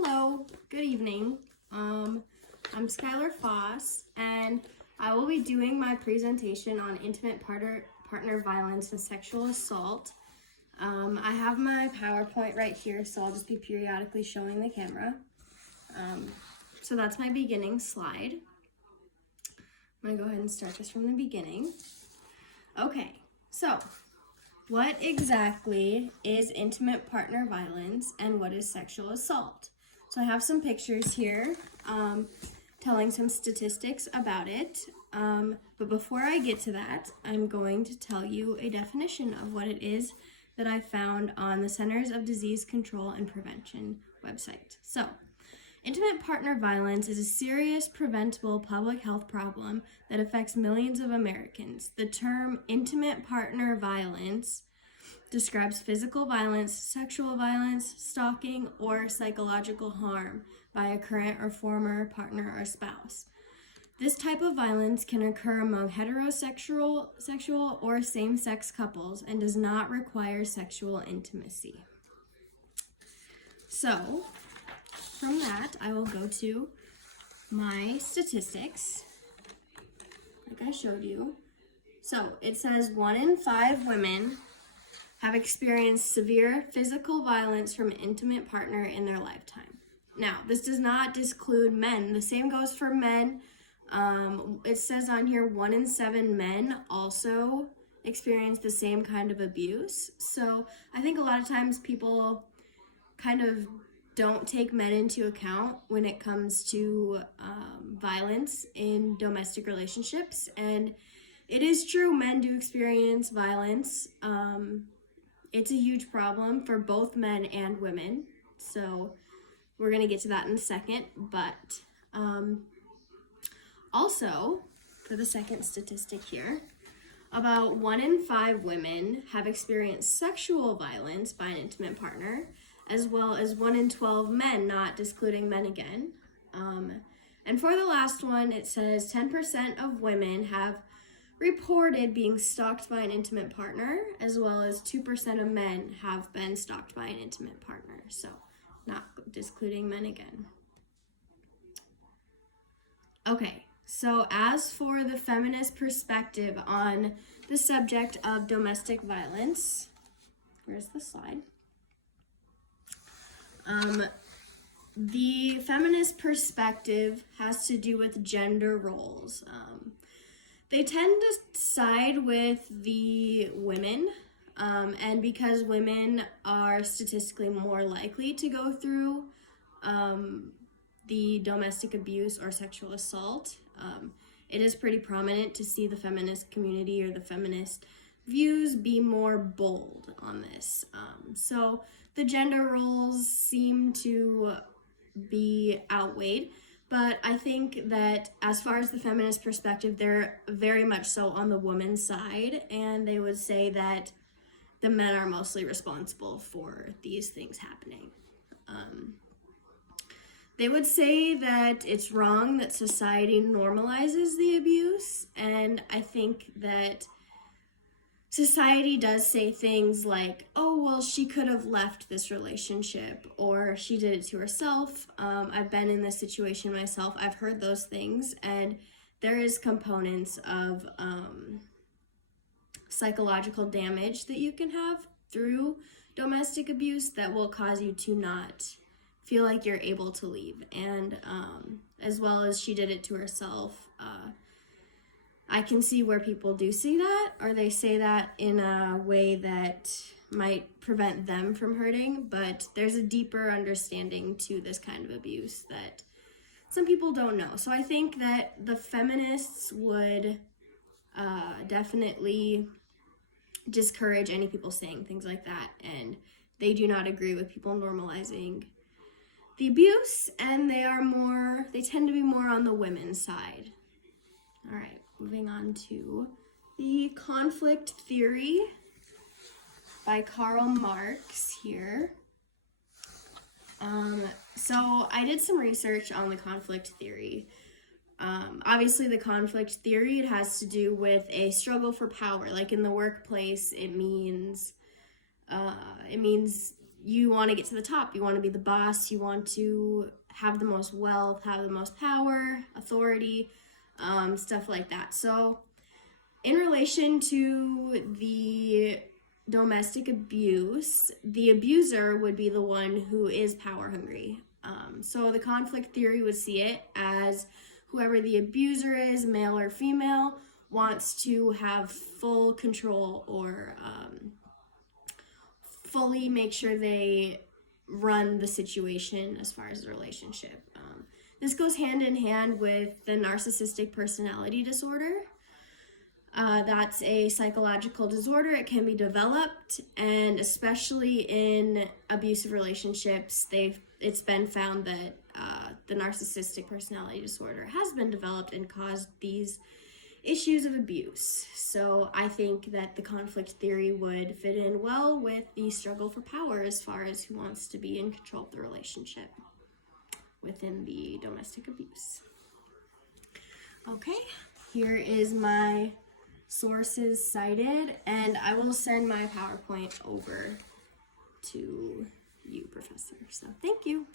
Hello, good evening. I'm Skylar Foss, and I will be doing my presentation on intimate partner violence and sexual assault. I have my PowerPoint right here, so I'll just be periodically showing the camera. So that's my beginning slide. I'm gonna go ahead and start this from the beginning. Okay, so what exactly is intimate partner violence and what is sexual assault? So I have some pictures here telling some statistics about it. But before I get to that, I'm going to tell you a definition of what it is that I found on the Centers of Disease Control and Prevention website. So, intimate partner violence is a serious, preventable public health problem that affects millions of Americans. The term intimate partner violence describes physical violence, sexual violence, stalking, or psychological harm by a current or former partner or spouse. This type of violence can occur among heterosexual, sexual, or same-sex couples and does not require sexual intimacy. So, from that, I will go to my statistics, like I showed you. So, it says 1 in 5 women have experienced severe physical violence from an intimate partner in their lifetime. Now, this does not exclude men. The same goes for men. It says on here 1 in 7 men also experience the same kind of abuse. So I think a lot of times people kind of don't take men into account when it comes to violence in domestic relationships. And it is true, men do experience violence. It's a huge problem for both men and women. So we're going to get to that in a second. But also, for the second statistic here, about 1 in 5 women have experienced sexual violence by an intimate partner, as well as 1 in 12 men, not excluding men again. And for the last one, it says 10% of women have reported being stalked by an intimate partner, as well as 2% of men have been stalked by an intimate partner. So, not excluding men again. Okay, so as for the feminist perspective on the subject of domestic violence, where's the slide? The feminist perspective has to do with gender roles. They tend to side with the women, and because women are statistically more likely to go through the domestic abuse or sexual assault, it is pretty prominent to see the feminist community or the feminist views be more bold on this. So the gender roles seem to be outweighed. But I think that as far as the feminist perspective, they're very much so on the woman's side, and they would say that the men are mostly responsible for these things happening. They would say that it's wrong that society normalizes the abuse, and I think that society does say things like, oh, well, she could have left this relationship, or she did it to herself. I've been in this situation myself. I've heard those things, and there is components of psychological damage that you can have through domestic abuse that will cause you to not feel like you're able to leave. And as well as she did it to herself, I can see where people do see that, or they say that in a way that might prevent them from hurting, but there's a deeper understanding to this kind of abuse that some people don't know. So I think that the feminists would definitely discourage any people saying things like that, and they do not agree with people normalizing the abuse, and they tend to be more on the women's side. All right. Moving on to the conflict theory by Karl Marx here. So I did some research on the conflict theory. Obviously, the conflict theory, it has to do with a struggle for power. Like in the workplace, it means you want to get to the top, you want to be the boss, you want to have the most wealth, have the most power, authority, stuff like that. So in relation to the domestic abuse, the abuser would be the one who is power hungry. So the conflict theory would see it as whoever the abuser is, male or female, wants to have full control or fully make sure they run the situation as far as the relationship. This goes hand in hand with the narcissistic personality disorder. That's a psychological disorder. It can be developed, and especially in abusive relationships, it's been found that the narcissistic personality disorder has been developed and caused these issues of abuse. So I think that the conflict theory would fit in well with the struggle for power as far as who wants to be in control of the relationship within the domestic abuse. Okay, here is my sources cited, and I will send my PowerPoint over to you, Professor. So thank you.